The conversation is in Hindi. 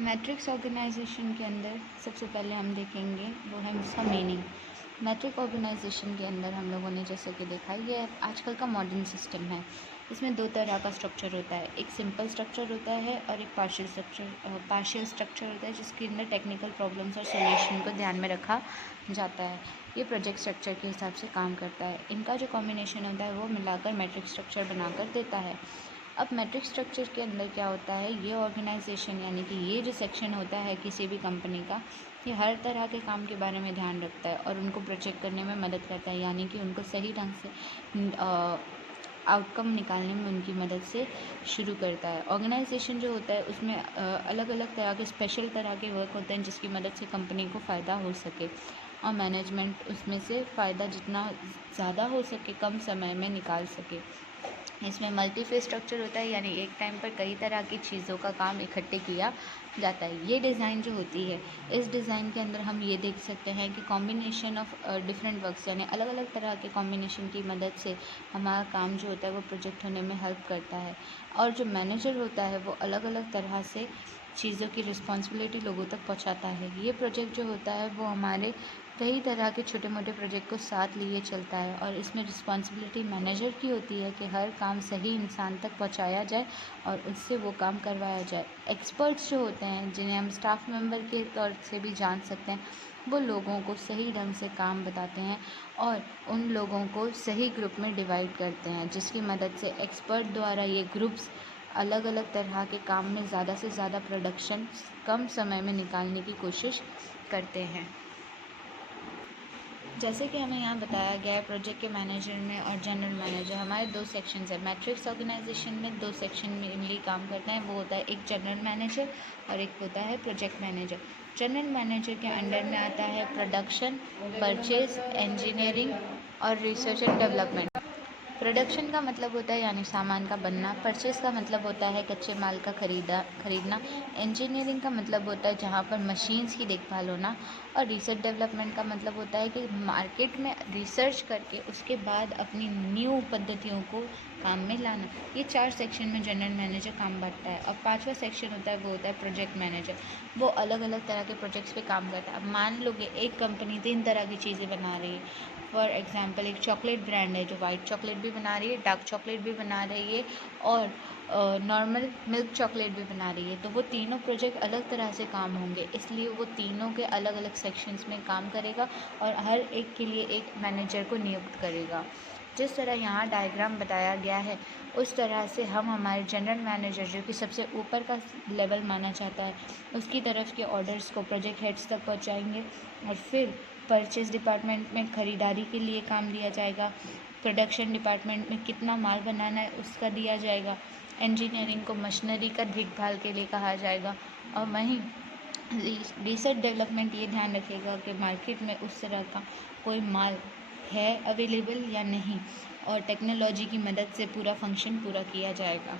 मैट्रिक्स ऑर्गेनाइजेशन के अंदर सबसे पहले हम देखेंगे वो है उसका मीनिंग। मैट्रिक ऑर्गेनाइजेशन के अंदर हम लोगों ने जैसे कि देखा ये आजकल का मॉडर्न सिस्टम है। इसमें दो तरह का स्ट्रक्चर होता है, एक सिंपल स्ट्रक्चर होता है और एक पार्शियल स्ट्रक्चर होता है, जिसके अंदर टेक्निकल प्रॉब्लम्स और सोल्यूशन को ध्यान में रखा जाता है। ये प्रोजेक्ट स्ट्रक्चर के हिसाब से काम करता है। इनका जो कॉम्बिनेशन होता है वो मिलाकर मैट्रिक स्ट्रक्चर बनाकर देता है। अब मैट्रिक स्ट्रक्चर के अंदर क्या होता है, ये ऑर्गेनाइजेशन यानी कि ये जो सेक्शन होता है किसी भी कंपनी का, ये हर तरह के काम के बारे में ध्यान रखता है और उनको प्रोजेक्ट करने में मदद करता है, यानी कि उनको सही ढंग से आउटकम निकालने में उनकी मदद से शुरू करता है। ऑर्गेनाइजेशन जो होता है उसमें अलग अलग तरह के स्पेशल तरह के वर्क होते हैं जिसकी मदद से कंपनी को फ़ायदा हो सके, और मैनेजमेंट उसमें से फ़ायदा जितना ज़्यादा हो सके कम समय में निकाल सके। इसमें मल्टी फेज स्ट्रक्चर होता है, यानी एक टाइम पर कई तरह की चीज़ों का काम इकट्ठे किया जाता है। ये डिज़ाइन जो होती है, इस डिज़ाइन के अंदर हम ये देख सकते हैं कि कॉम्बिनेशन ऑफ डिफरेंट वर्क्स यानी अलग अलग तरह के कॉम्बिनेशन की मदद से हमारा काम जो होता है वो प्रोजेक्ट होने में हेल्प करता है। और जो मैनेजर होता है वो अलग अलग तरह से चीज़ों की रिस्पॉन्सिबिलिटी लोगों तक पहुंचाता है। ये प्रोजेक्ट जो होता है वो हमारे कई तरह के छोटे मोटे प्रोजेक्ट को साथ लिए चलता है, और इसमें रिस्पॉन्सिबिलिटी मैनेजर की होती है कि हर काम सही इंसान तक पहुंचाया जाए और उससे वो काम करवाया जाए। एक्सपर्ट्स जो होते हैं, जिन्हें हम स्टाफ मेंबर के तौर से भी जान सकते हैं, वो लोगों को सही ढंग से काम बताते हैं और उन लोगों को सही ग्रुप में डिवाइड करते हैं, जिसकी मदद से एक्सपर्ट द्वारा ये ग्रुप्स अलग अलग तरह के काम में ज़्यादा से ज़्यादा प्रोडक्शन कम समय में निकालने की कोशिश करते हैं। जैसे कि हमें यहाँ बताया गया है, प्रोजेक्ट के मैनेजर में और जनरल मैनेजर हमारे दो सेक्शंस है। मैट्रिक्स ऑर्गेनाइजेशन में दो सेक्शन मेनली काम करते हैं, वो होता है एक जनरल मैनेजर और एक होता है प्रोजेक्ट मैनेजर। जनरल मैनेजर के अंडर में आता है प्रोडक्शन, परचेज, इंजीनियरिंग और रिसर्च एंड डेवलपमेंट। प्रोडक्शन का मतलब होता है यानी सामान का बनना, परचेज का मतलब होता है कच्चे माल का खरीदना, इंजीनियरिंग का मतलब होता है जहाँ पर मशीन्स की देखभाल होना, और रिसर्च डेवलपमेंट का मतलब होता है कि मार्केट में रिसर्च करके उसके बाद अपनी न्यू पद्धतियों को काम में लाना। ये चार सेक्शन में जनरल मैनेजर काम बांटता है। और पांचवा सेक्शन होता है वो होता है प्रोजेक्ट मैनेजर। वो अलग अलग तरह के प्रोजेक्ट्स पे काम करता है। अब मान लो कि एक कंपनी 3 तरह की चीज़ें बना रही है। फॉर एग्जांपल एक चॉकलेट ब्रांड है जो वाइट चॉकलेट भी बना रही है, डार्क चॉकलेट भी बना रही है और नॉर्मल मिल्क चॉकलेट भी बना रही है। तो वो तीनों प्रोजेक्ट अलग तरह से काम होंगे, इसलिए वो तीनों के अलग अलग सेक्शंस में काम करेगा और हर एक के लिए एक मैनेजर को नियुक्त करेगा। जिस तरह यहाँ डायग्राम बताया गया है उस तरह से हम हमारे जनरल मैनेजर जो कि सबसे ऊपर का लेवल माना जाता है, उसकी तरफ के ऑर्डर्स को प्रोजेक्ट हेड्स तक पहुँचाएंगे, और फिर परचेज डिपार्टमेंट में ख़रीदारी के लिए काम दिया जाएगा, प्रोडक्शन डिपार्टमेंट में कितना माल बनाना है उसका दिया जाएगा, इंजीनियरिंग को मशीनरी का देखभाल के लिए कहा जाएगा, और वहीं रिसर्च डेवलपमेंट ये ध्यान रखेगा कि मार्केट में उस तरह का कोई माल है अवेलेबल या नहीं, और टेक्नोलॉजी की मदद से पूरा फंक्शन पूरा किया जाएगा।